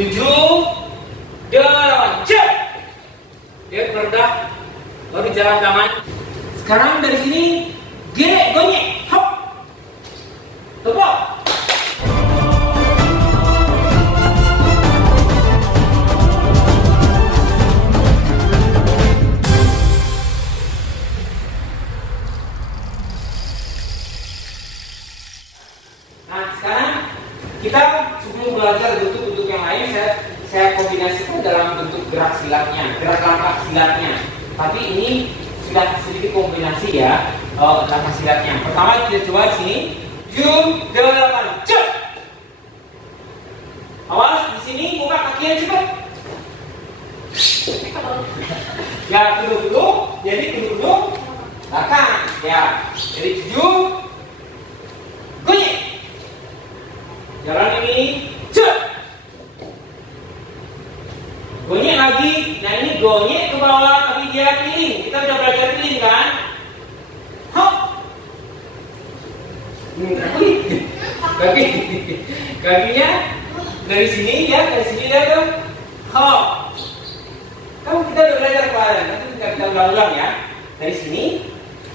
7, 8, cek. Dia bergerak, baru jalan tangan. Sekarang dari sini, G, gonyek, hop, tepuk. Nah, sekarang kita sebelum belajar bentuk-bentuk yang lain, saya kombinasikan dalam bentuk gerak silatnya, gerak langkah silatnya. Tapi ini sudah sedikit kombinasi ya, langkah silatnya. Pertama kita coba sini, 7, 8, cek. Awas di sini, buka kaki yang cepat. Ya, dulu, jadi dulu, belakang. Ya, jadi 7, gonyek. Jalan ini, cek. Gonyek lagi. Nah ini gonyek ke bawah, tapi dia keliling. Kita sudah belajar keliling kan? Hop. Kakinya dari sini ya, dari sini dia tuh hop. Kamu kita udah belajar kemarin, nanti kita ulang-ulang ya. Dari sini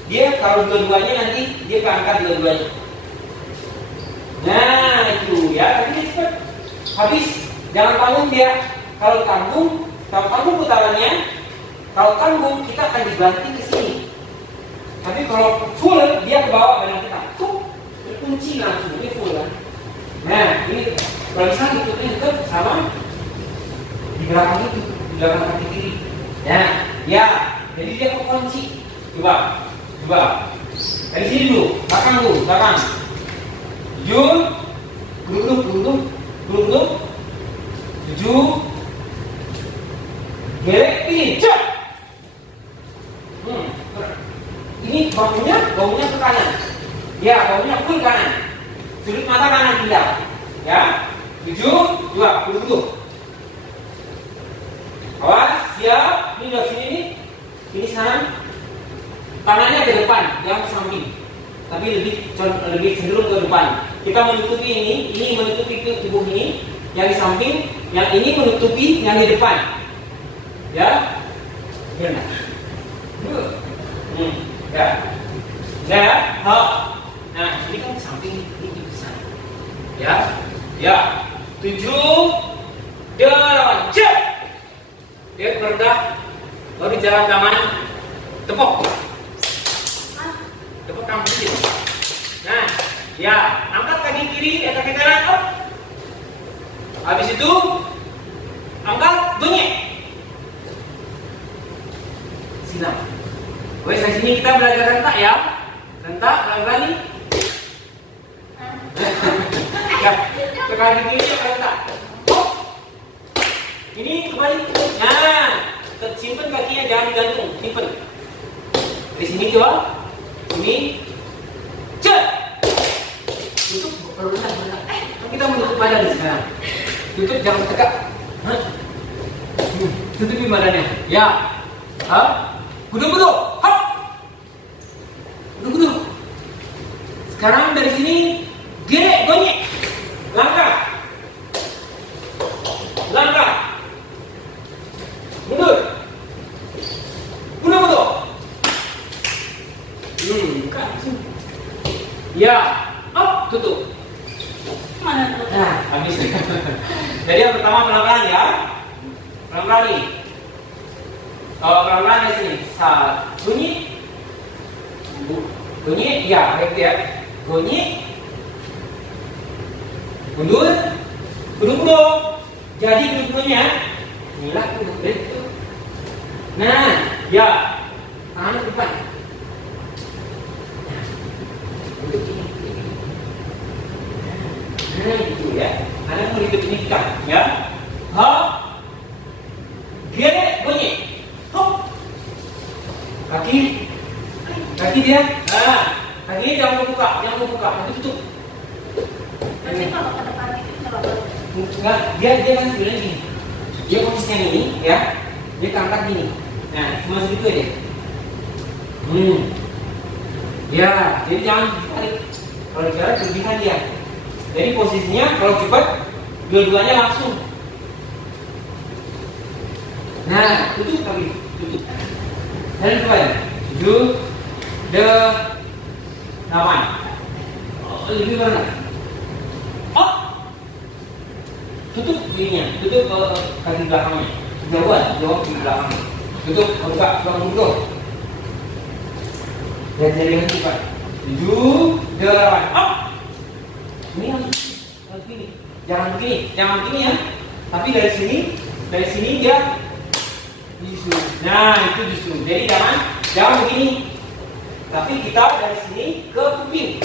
dia kalau dua-duanya nanti dia keangkat dua-duanya. Nah itu ya, tapi cepat. Habis jangan tanggung dia. Kalau tanggung putarannya, kalau tanggung kita akan dibanting ke sini. Tapi kalau full dia ke bawah badan kita, tuh terkunci langsung, ini full kan. Nah ini kalau misalnya tutupnya juga sama di belakang itu, di belakang kaki kiri. Ya, jadi dia kekunci. Coba. Dari sini dulu, belakang. 7, duduk, 7, gelek, pilih, cek. Ini baunya ke kanan. Ya, baunya full kanan. Sudut mata kanan tidak. Ya, 7, 2, duduk. Awas, siap. Ini dari sini nih. Ini sekarang tangannya ke depan, jangan ke samping. Tapi lebih cenderung ke depan. Kita menutupi ini menutupi tubuh ini, yang di samping, yang ini menutupi yang di depan. Ya, benar. Ya, hop. Nah, ini kan ke samping, ini besar. Ya, 7, 8, cek. Dia bergerak, baru jalan tangan, tepuk tangan kiri. Nah, ya, angkat kaki kiri, kaki kanan, up. Habis itu, angkat, gonyek. Silam. Oke, dari sini kita belajar rentak ya. Rentak, pelan-pelan. Ya, ke kaki kiri, rentak. Ini kembali. Nah, simpen kakinya, jangan digantung, simpen. Di sini coba. Ini, cek. Tutup, berenang. Kita menutup badan sekarang. Tutup, jangan tegak. Tutupi badannya. Ya. Duduk. Hop. Duduk. Sekarang dari sini, gerek, gonyek. Langkah. Mundur. Bukan. Ya, up, tutup. Mana tuh? Nah, habis. Jadi yang pertama pelan-pelan ya. Pelan-pelan nih. Kalau pelan-pelan di sini, bunyi, ya, kayak gitu ya. Bunyi, mundur, duduk. Jadi duduknya, inilah duduk itu. Nah, ya, tangan ke depan. Nah, itu ya. Anda mau hidup ini kita, ya. Hop, gerek, gonyek. Hop, kaki dia. Nah, kakinya jangan buka, nanti tutup. Nanti kalau ke depan itu coba. Enggak, dia kan sebenarnya gini. Dia posisinya ini, ya. Dia angkat gini. Nah, cuma segitu aja. Ya, jadi jangan ditarik. Kalau ditarik berlebihan dia. Jadi posisinya kalau cepat, dua-duanya langsung. Nah, tutup kaki, tutup. Dan kembali. 7, 8. Oh, lebih mana? Oh, tutup ininya, tutup kaki belakangnya. Jauh di belakang. Tutup, buka, buka. Dan jadi yang cepat. 7, 8. Oh, ini harus begini. Jangan begini ya. Tapi dari sini dia disuruh. Nah, itu disuruh. Jadi jangan begini. Tapi kita dari sini ke kuping.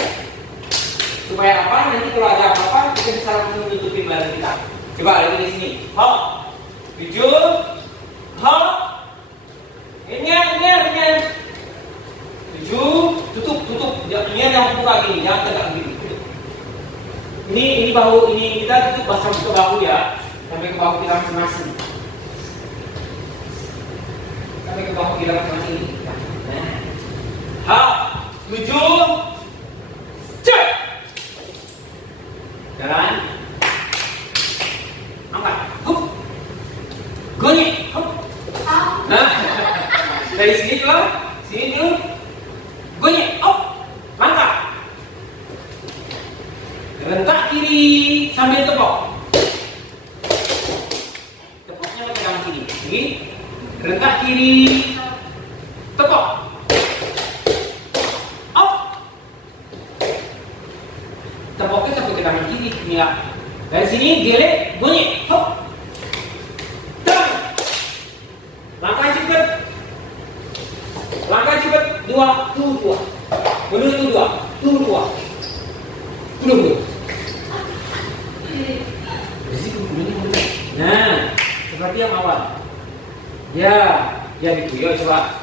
Supaya apa? Nanti kalau ada apa-apa kita bisa langsung tutupin badan kita. Coba lagi di sini. Hop. 7. Hop. Ini. 7. Tutup. Ini yang buka gini, jangan tegak gini. Ini bahu ini kita tutup sampai ke bahu ya. Sampai ke bahu kita masing-masing. Sampai ke bahu kita masing-masing. Nah. Ha, 7. Cek. Jalan. Angkat. Hup. Goni. Hup. Nah. Dari sini juga. Sini dulu. Goni. Hop. Langkah. Rentak kiri sambil tepok. Tepoknya pakai tangan kiri. Ini. Rentak kiri. Tepok. Up. Tepoknya sampai ke tangan kiri. Ini ya. Dari sini gelek bunyi. Hop. Tang. Langkah cepat. 2, tunggu 2. Menurut 2. Tunggu 2. Belum. Nah, seperti yang awal. Ya gitu. Yuk coba.